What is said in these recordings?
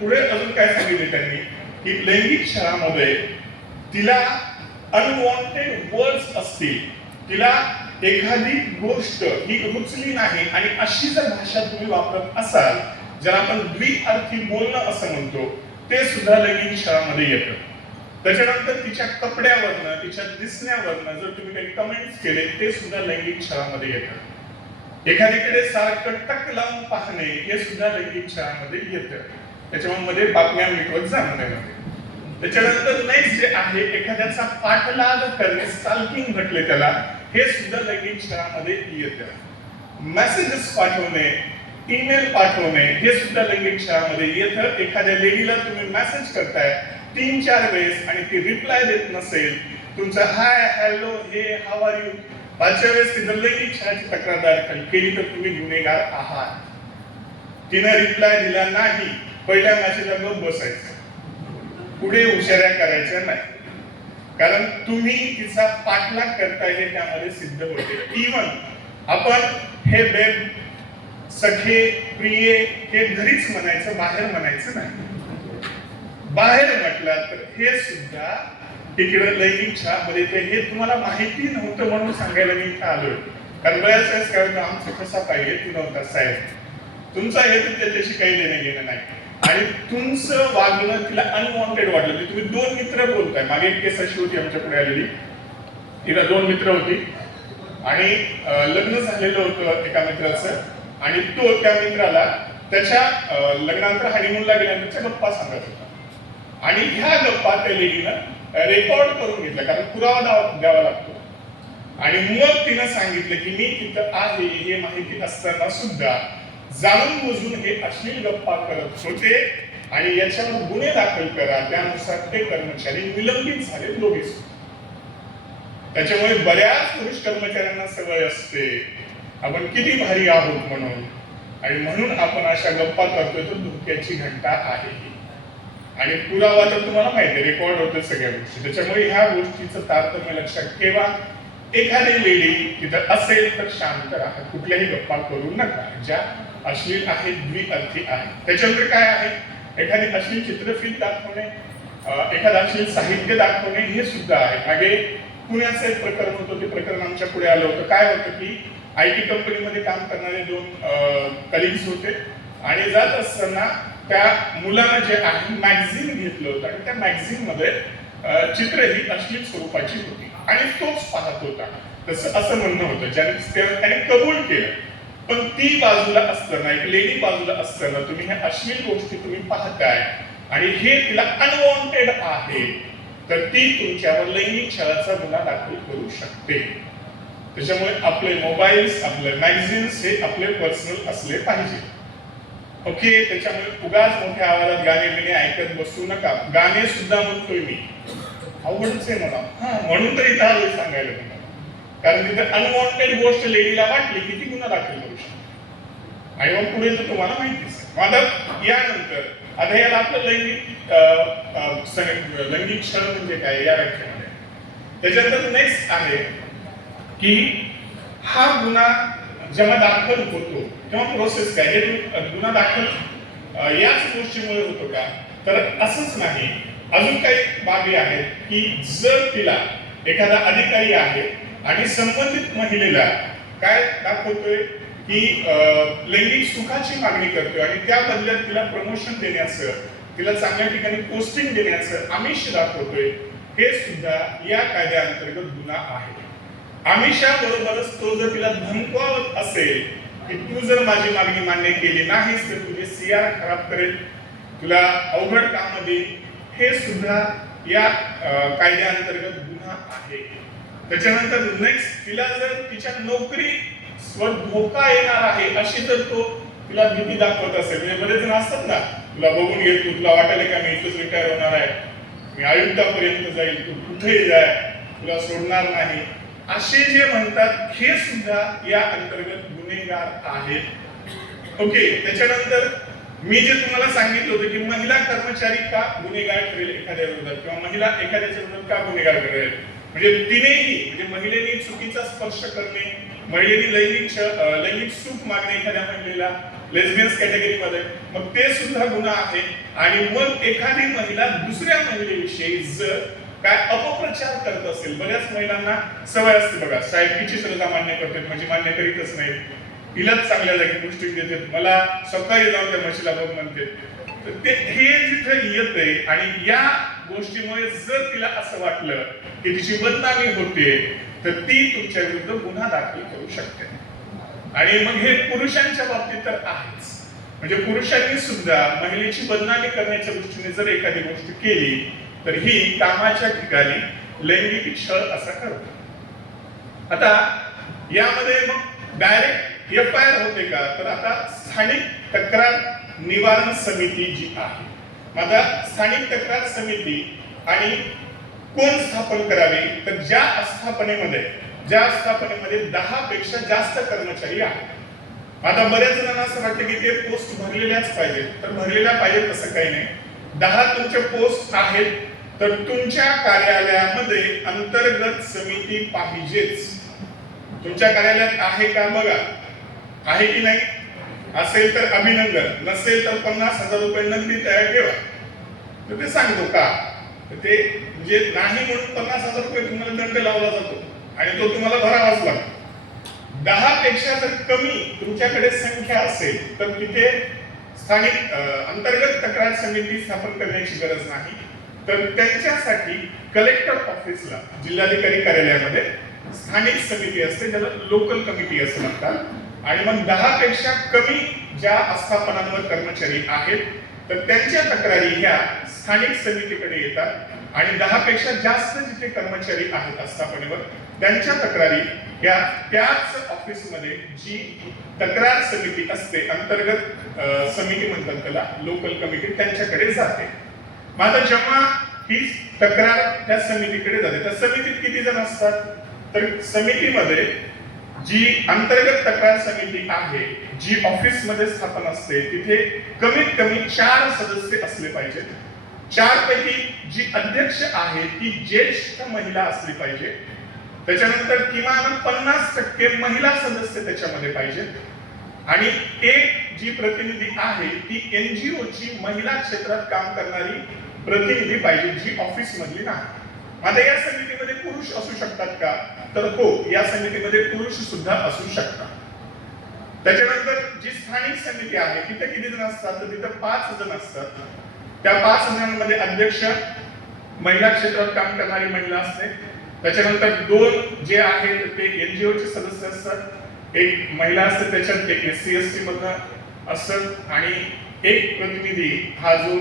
पुढे अजून काय सांगितले त्यांनी की लैंगिक छळामध्ये तिला अनवॉन्टेड वर्ड्स असतील, तिला एखादी गोष्ट ही रुचली नाही आणि अशी जर भाषा तुम्ही वापरत असाल, ज्याला आपण द्विअर्थी बोलणं असं म्हणतो, ते सुद्धा लैंगिक छळामध्ये येतं. त्याच्यानंतर तिच्या कपड्यावरनं, तिच्या दिसण्यावरनं जर तुम्ही काही कमेंट्स केले, ते सुद्धा लैंगिक छळामध्ये येतं. एखाद्याकडे सारखं टक लावून पाहणे हे सुद्धा लैंगिक छळामध्ये येतं. त्याच्यामध्ये बातम्या मिटवत जाण्यामध्ये. त्याच्यानंतर नेक्स्ट जे आहे, एखाद्याचा पाठलाग करणे, स्टॉकिंग म्हटले त्याला, हे सुद्धा लैंगिक छळामध्ये येतं. मेसेजेस पाठवणे, ईमेल पाठवणे हे सुद्धा लैंगिक छळामध्ये येतं. एखाद्या लेडीला तुम्ही मेसेज करताय 3-4 वेळेस आणि ती रिप्लाय देत नसेल, तुमचा हाय, हॅलो, हे, हाऊ आर यू, 5व्या वेळेस ती जर लैंगिक छळाची तक्रार दाखल केली तर तुम्ही गुन्हेगार आहात. तिने रिप्लाय दिला नाही, पहिल्या मेसेजला गप्प बसायचं, पुढे हुशाऱ्या करायच्या नाही, कारण तुम्ही तिचा पाठलाग करताय हे त्यामध्ये सिद्ध होते. इव्हन आपण हे बेब, सखे, प्रिये हे घरीच म्हणायचं, बाहेर म्हणायचं नाही. बाहेर म्हटलं तर हे सुद्धा तिकडे लैंगिक छळामध्ये ते, हे तुम्हाला माहिती नव्हतं म्हणून सांगायला मी इथं आलोय. कारण बऱ्याच वेळेस काय होतं, आमचं कसा पाहिजे तू नव्हता साहेब, तुमचा हेतू त्याच्याशी काही देणं घेणं नाही आणि तुमचं वागणं तिला अनवॉन्टेड वाटलं. म्हणजे तुम्ही 2 मित्र बोलताय. मागे एक केस अशी होती आमच्याकडे आलेली, तिला 2 मित्र होती आणि लग्न झालेलं होतं एका मित्राचं आणि तो त्या मित्राला त्याच्या लग्नानंतर हनीमूनला गेल्यानंतरच्या गप्पा सांगत होता आणि ह्या गप्पा त्या लेडीनं रेकॉर्ड करून घेतला, कारण पुरावा द्यावा लागतो. आणि मग तिनं सांगितलं की मी तिथं आहे हे माहिती असताना सुद्धा जाणून बुजून हे अश्लील गप्पा करत होते आणि याच्यावर गुन्हे दाखल करा. त्यानुसार ते कर्मचारी निलंबित झाले दोघेच. त्याच्यामुळे बऱ्याच पुरुष कर्मचाऱ्यांना सवय असते आपण किती भारी आहोत म्हणून, आणि म्हणून आपण अशा गप्पा करतोय, तर धोक्याची घंटा आहे. आणि पुरावा तर तुम्हाला माहिती आहे, रेकॉर्ड होते सगळ्या गोष्टी. त्याच्यामुळे ह्या गोष्टीचं तारतम्य लक्षात ठेवा. एखादी लेडी तिथं असेल तर शांत राहा, कुठल्याही गप्पा करू नका ज्या अश्लील आहेत, द्विअर्थी आहेत. त्याच्यामध्ये काय आहे, एखादी अश्लील चित्रफित दाखवणे, एखादं अश्लील साहित्य दाखवणे हे सुद्धा आहे. मागे पुण्याचं एक प्रकरण होतं, ते प्रकरण आमच्या पुढे आलं होतं. काय होतं की IT कंपनीमध्ये काम करणारे 2 कलिग्स होते आणि जात असताना त्या मुलानं जे आहे मॅगझिन घेतलं होतं आणि त्या मॅगझिन मध्ये चित्र ही अश्लील स्वरूपाची होती आणि तोच पाहत होता. तसं असं म्हणणं होतं, ज्याने त्याने कबूल केलं. पण ती बाजूला असताना, एक लेडी बाजूला असताना तुम्ही ह्या अश्लील गोष्टी तुम्ही पाहताय आणि हे तिला अनवॉन्टेड आहे, तर ती तुमच्यावर लैंगिक छळाचा गुन्हा दाखल करू शकते. त्याच्यामुळे आपले मोबाईल्स, आपले मॅगझिन्स हे आपले पर्सनल असले पाहिजे. ओके. त्याच्यामुळे उगाच मोठ्या आवाजात गाणे बिणे ऐकत बसू नका. गाणे सुद्धा म्हणतोय मी, आवडच आहे मला, म्हणून तर इथं आलोय सांगायला तुम्हाला. कारण तिथे अनवॉन्टेड गोष्ट लेडीला वाटली की ती गुन्हा दाखल करू शकते आणि मग पुढे तर तुम्हाला माहितीच आहे. आता यानंतर आता याला आपलं लैंगिक छळ म्हणजे काय या व्याख्येमध्ये. त्याच्यानंतर नेक्स्ट आहे की हा गुन्हा जेव्हा दाखल होतो तेव्हा प्रोसेस काय, हे गुन्हा दाखल याच गोष्टीमुळे होतो का, तर असंच नाही. अजून काही बाबी आहेत की जर तिला एखादा अधिकारी आहे आणि संबंधित महिलेला काय दाखवतोय की लैंगिक सुखाची मागणी करतोय आणि त्या बदल्यात तिला प्रमोशन देण्याचं, तिला चांगल्या ठिकाणी पोस्टिंग देण्याचं आमिष दाखवतोय, हे सुद्धा या कायद्याअंतर्गत गुन्हा आहे. आमिषाबरोबरच तो जर तिला धमकावत असेल की तू जर माझी मागणी मान्य केली नाहीस तर तुझे CR खराब करेल, तुला अवघड काम देईल, हे सुद्धा या कायद्याअंतर्गत गुन्हा आहे. त्याच्यानंतर नेक्स्ट, तिला जर तिच्या नोकरी धोका येणार आहे अशी जर तो तिला भीती दाखवत असेल, म्हणजे बरेच जण असतात ना, तुला बघून घे, तुला वाटेल का मी इथंच रिटायर होणार आहे, मी आयुष्यापर्यंत जाईल, तू कुठेही जाय, तुला सोडणार नाही, असे जे म्हणतात, हे सुद्धा या अंतर्गत गुन्हेगार आहेत. ओके. त्याच्यानंतर मी जे तुम्हाला सांगितलं होतं की महिला कर्मचारी का गुन्हेगार ठरेल एखाद्या विरोधात, किंवा महिला एखाद्याच्या विरोधात का गुन्हेगार ठरेल, म्हणजे तिनेही, म्हणजे महिलेने चुकीचा स्पर्श करणे, महिलेने लैंगिक सुख मागणे एखाद्या महिलेला लेस्बियन्स कॅटेगरीमध्ये, मग ते सुद्धा गुन्हा आहे. आणि मग एखादी महिला दुसऱ्या महिलेविषयी जर काय अपप्रचार करत असेल, बऱ्याच महिलांना सवय असते बघा, साहेबकीची सजा मान्य करतात म्हणजे मान्य करीतच नाही, हिलाच चांगल्या जागी गोष्टी देतात, मला सकाळी जाऊन त्या म्हशीला बघ म्हणते. तर ते हे जिथे येते आणि या गोष्टीमुळे जर तिला असं वाटलं की तिची बदनामी होते, तर ती तुमच्या विरुद्ध गुन्हा दाखल करू शकते. आणि मग हे पुरुषांच्या बाबतीत तर आहेच, म्हणजे पुरुषांनी सुद्धा महिलेची बदनामी करण्याच्या दृष्टीने जर एखादी गोष्ट केली तर ही कामाच्या ठिकाणी लैंगिक छळ असा करतो. आता यामध्ये मग डायरेक्ट एफआयआर होते का, तर आता स्थानिक तक्रार निवारण समिती जी आहे, आता स्थानिक तक्रार समिती आणि कोण स्थापन करावी, तर ज्या आस्थापनेमध्ये 10 पेक्षा जास्त कर्मचारी आहेत. आता बऱ्याच जणांना असं वाटतं की ते पोस्ट भरलेल्याच पाहिजेत, तर भरलेल्या पाहिजेत असं काही नाही. 10 तुमचे पोस्ट आहेत तर तुमच्या कार्यालयामध्ये अंतर्गत समिती पाहिजेच. तुमच्या कार्यालयात आहे का बघा, आहे की नाही, असेल तर अभिनंदन, नसेल तर 50,000 रुपये नगदी तयार ठेवा. तर ते सांगतो का, ते म्हणजे नाही म्हणून 50,000 रुपये तुम्हाला दंड लावला जातो आणि तो तुम्हाला भरावाच लागतो. 10 पेक्षा जर कमी तुमच्याकडे संख्या असेल तर तिथे स्थानिक अंतर्गत तक्रार समिती स्थापन करण्याची गरज नाही, तर त्यांच्यासाठी कलेक्टर ऑफिसला, जिल्हाधिकारी कार्यालयामध्ये स्थानिक समिती असते, ज्याला लोकल कमिटी असं म्हणतात. आणि मग 10 पेक्षा कमी ज्या आस्थापनांवर कर्मचारी आहेत तर त्यांच्या तक्रारी ह्या स्थानिक समितीकडे येतात आणि 10 पेक्षा जास्त जिथे कर्मचारी आहेत आस्थापनेवर त्यांच्या तक्रारी या त्याच ऑफिसमध्ये जी तक्रार समिती असते, अंतर्गत समिती म्हणतात त्याला, लोकल कमिटी, त्यांच्याकडे जाते. मग आता जेव्हा ही तक्रार त्या समितीकडे जाते, त्या समितीत किती जण असतात, तर समितीमध्ये जी अंतर्गत तक्रार समिती आहे, जी ऑफिस मध्ये स्थापन असते, तिथे कमीत कमी 4 सदस्य असले पाहिजेत. 4 पैकी जी अध्यक्ष आहे ती ज्येष्ठ महिला असली पाहिजे. त्याच्यानंतर किमान 50% महिला सदस्य त्याच्यामध्ये पाहिजेत आणि एक जी प्रतिनिधी आहे ती एनजीओ ची महिला क्षेत्रात काम करणारी प्रतिनिधी पाहिजे, जी ऑफिस मधली नाही. आता या समितीमध्ये पुरुष असू शकतात का, तर हो, या समितीमध्ये पुरुष सुद्धा असू शकतात. त्याच्यानंतर जी स्थानिक समिती आहे तिथे किती जण असतात, तर तिथे 5 जण असतात. त्या 5 जणांमध्ये अध्यक्ष, महिला क्षेत्रात काम करणारी महिला असते, त्याच्यानंतर 2 जे आहेत ते एनजीओ चे सदस्य असतात, एक महिला असते, त्याच्यात एक एससी एसटी मधनं असतात आणि एक प्रतिनिधी हा जो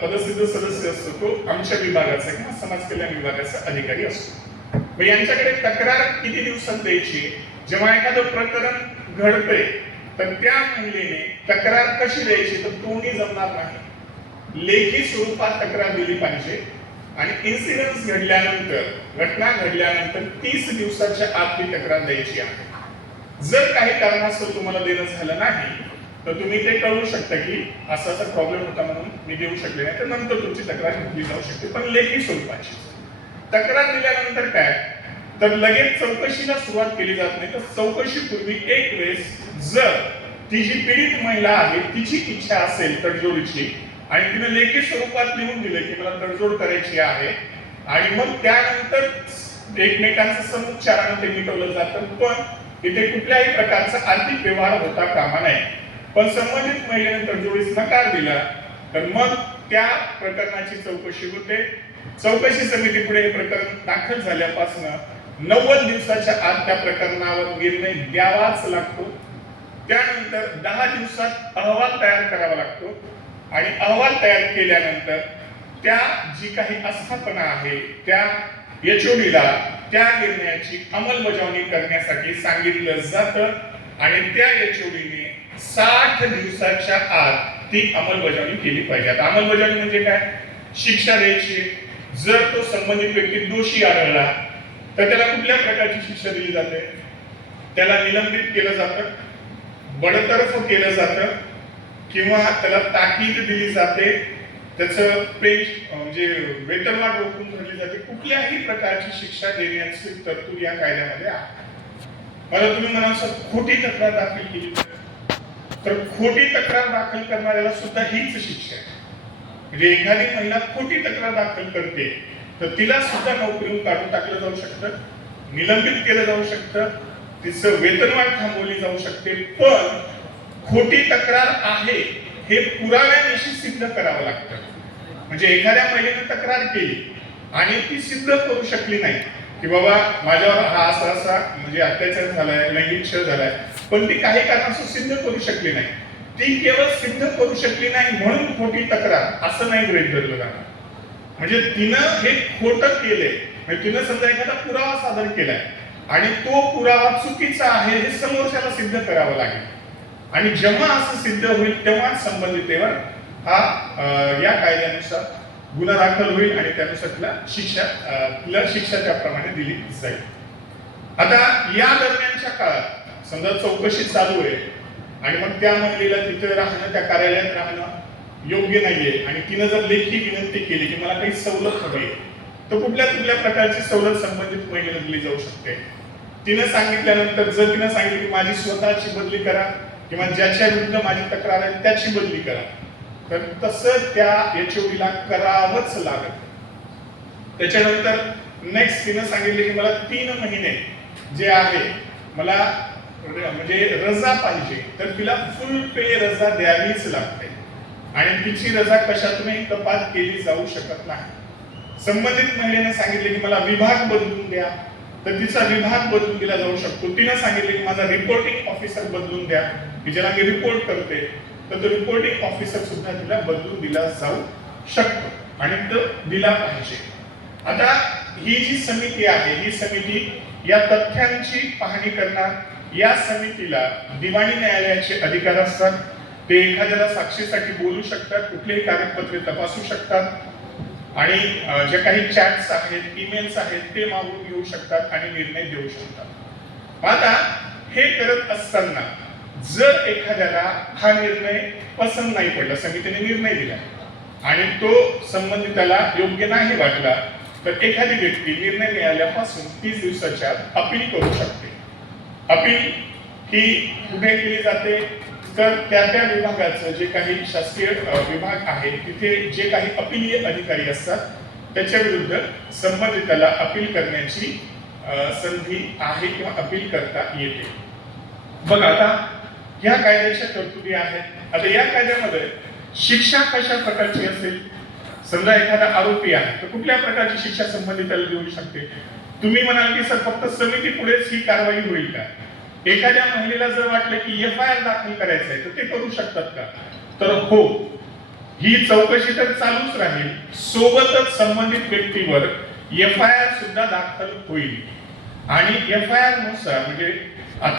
पदसिद्ध सदस्य असतो तो आमच्या विभागाचा किंवा समाज कल्याण विभागाचा अधिकारी असतो. मग यांच्याकडे तक्रार किती दिवसात द्यायची, जेव्हा एखादं प्रकरण घडतंय तर त्या महिलेने तक्रार कशी द्यायची, तर दोन्ही जमणार नाही. लेखी स्वरूपात तक्रार दिली पाहिजे आणि इन्सिडेंट घडल्यानंतर, घटना घडल्यानंतर 30 दिवसाच्या आत ती तक्रार द्यायची आहे. जर काही कारणास्तव तुम्हाला देणं झालं नाही तर तुम्ही ते कळवू शकता की असा असा प्रॉब्लेम होता म्हणून मी देऊ शकले नाही, तर नंतर तुमची तक्रार घेतली जाऊ शकते, पण लेखी स्वरूपाची. तक्रार दिल्यानंतर काय, तर लगेच चौकशीला सुरुवात केली जात नाही, तर चौकशीपूर्वी एक वेळेस जर ती जी पीडित महिला आहे तिची इच्छा असेल तडजोडीची आणि तिने लेखी स्वरूपात लिहून दिले की मला तडजोड करायची आहे आणि मग त्यानंतर एकमेकांचं समुच्चारानं ते मिटवलं जातं, पण इथे कुठल्याही प्रकारचा आर्थिक व्यवहार होता कामा नये. पण संबंधित महिलेने तडजोडीस नकार दिला तर मग त्या प्रकरणाची चौकशी होते. चौकशी समिती पुढे हे प्रकरण दाखल झाल्यापासून 90 दिवसाच्या आत त्या प्रकरणावर निर्णय द्यावाच लागतो. त्यानंतर 10 दिवसात अहवाल तयार करावा लागतो आणि अहवाल तयार केल्यानंतर त्या जी काही आस्थापना आहे त्या एचओडीला त्या निर्णयाची अंमलबजावणी करण्यासाठी सांगितलं जातं आणि त्या एचओडीने 60 दिवसाच्या आत ती अंमलबजावणी केली पाहिजे. आता अंमलबजावणी म्हणजे काय, शिक्षा द्यायची. जर तो संबंधित व्यक्ती दोषी आढळला तर त्याला कुठल्या प्रकारची शिक्षा दिली जाते, त्याला निलंबित केलं जातं, बडतर्फ केलं जातं किंवा त्याला ताकीद दिली जाते, त्याचं म्हणजे वेतनवाढ रोखून धरली जाते. कुठल्याही प्रकारची शिक्षा देण्याची तरतूद या कायद्यामध्ये आहे. मला तुम्ही म्हणाल सर खोटी तक्रार दाखल केली तर खोटी तक्रार दाखल करणाऱ्याला सुद्धा हीच शिक्षा आहे. म्हणजे एखादी महिला खोटी तक्रार दाखल करते तर तिला सुद्धा नोकरीवरून काढून टाकलं जाऊ शकतं, निलंबित केलं जाऊ शकतं, तिचं वेतनवाढ थांबवली जाऊ शकते. पण खोटी तक्रार आहे हे पुराव्यानिशी सिद्ध करावं लागतं. म्हणजे एखाद्या महिलेने तक्रार केली आणि ती सिद्ध करू शकली नाही की बाबा माझ्यावर हा असा असा म्हणजे अत्याचार झालाय, लैंगिक छळ झालाय, पण ती काही कारणास्तव सिद्ध करू शकली नाही, ती केवळ सिद्ध करू शकली नाही म्हणून खोटी तक्रार असं नाही गृहीत धरलं जाणार. म्हणजे तिनं हे खोटं केलंय, म्हणजे तिनं समजा एखादा पुरावा सादर केलाय आणि तो पुरावा चुकीचा आहे हे समोरच्याला सिद्ध करावं लागेल. आणि जेव्हा असं सिद्ध होईल तेव्हा संबंधितेवर हा या कायद्यानुसार गुन्हा दाखल होईल आणि त्यानुसार तिला शिक्षा त्याप्रमाणे दिली जाईल. आता या दरम्यानच्या काळात समजा चौकशी चालू आहे आणि मग त्या महिलेला तिथे राहणं, त्या कार्यालयात राहणं योग्य नाहीये आणि तिनं जर लेखी विनंती केली की मला काही सवलत हवी, तर कुठल्या कुठल्या प्रकारची सवलत संबंधित महिलेला दिली जाऊ शकते. तिनं सांगितल्यानंतर जर तिनं सांगितलं की माझी स्वतःची बदली करा किंवा ज्याच्या विरुद्ध माझी तक्रार आहे त्याची बदली करा, तर तसं त्या एचओडीला करावंच लागत. त्याच्यानंतर नेक्स्ट तिनं सांगितले की मला 3 महिने जे आहे मला म्हणजे रजा पाहिजे, तर तिला फुल पे रजा द्यावीच लागते आणि तिची रजा कशातूनही कपात केली जाऊ शकत नाही. संबंधित महिलेने सांगितले की मला विभाग बदलून द्या, तर तिचा विभाग बदलून दिला जाऊ शकतो. तिने सांगितले की माझा रिपोर्टिंग ऑफिसर बदलून द्या की ज्याला मी रिपोर्ट करते, तर तो रिपोर्टिंग ऑफिसर सुद्धा तिला बदलून दिला जाऊ शकतो आणि तो दिला पाहिजे. आता ही जी समिती आहे ही समिती या तथ्यांची पाहणी करणार. या समितीला दिवाणी न्यायालयाचे अधिकार असतात. ते एखाद्याला साक्षीसाठी बोलू शकतात, कुठलेही कागदपत्रे तपासू शकतात आणि जे काही चॅट्स आहेत, ईमेल्स आहेत ते मागून घेऊ शकतात आणि निर्णय देऊ शकतात. आता हे करत असताना जर एखाद्याला हा निर्णय पसंत नाही पडला, समितीने निर्णय दिला आणि तो संबंधिताला योग्य नाही वाटला, तर एखादी व्यक्ती निर्णय मिळाल्यापासून 30 दिवसाच्या अपील करू शकते. अपील ही कुठे केली जाते, तर त्या विभागाचं जे काही शासकीय विभाग आहे तिथे जे काही अपीलीय अधिकारी असतात त्याच्या विरुद्ध संबंधिताला अपील करण्याची संधी आहे किंवा अपील करता येते. बघा आता या कायद्याच्या तरतुदी आहेत. आता या कायद्यामध्ये शिक्षा कशा प्रकारची असेल, समजा एखादा आरोपी आहे तर कुठल्या प्रकारची शिक्षा संबंधिताला देऊ शकते. तुम्ही म्हणाल की सर फक्त समिती पुढेच ही कारवाई होईल का? एखाद्या महिलेला जर वाटलं की एफआयआर दाखल करायचं आहे तर ते करू शकतात का? तर हो, ही चौकशी तर चालूच राहील, सोबतच संबंधित व्यक्तीवर एफआयआर सुद्धा दाखल होईल आणि एफआयआर नुसार म्हणजे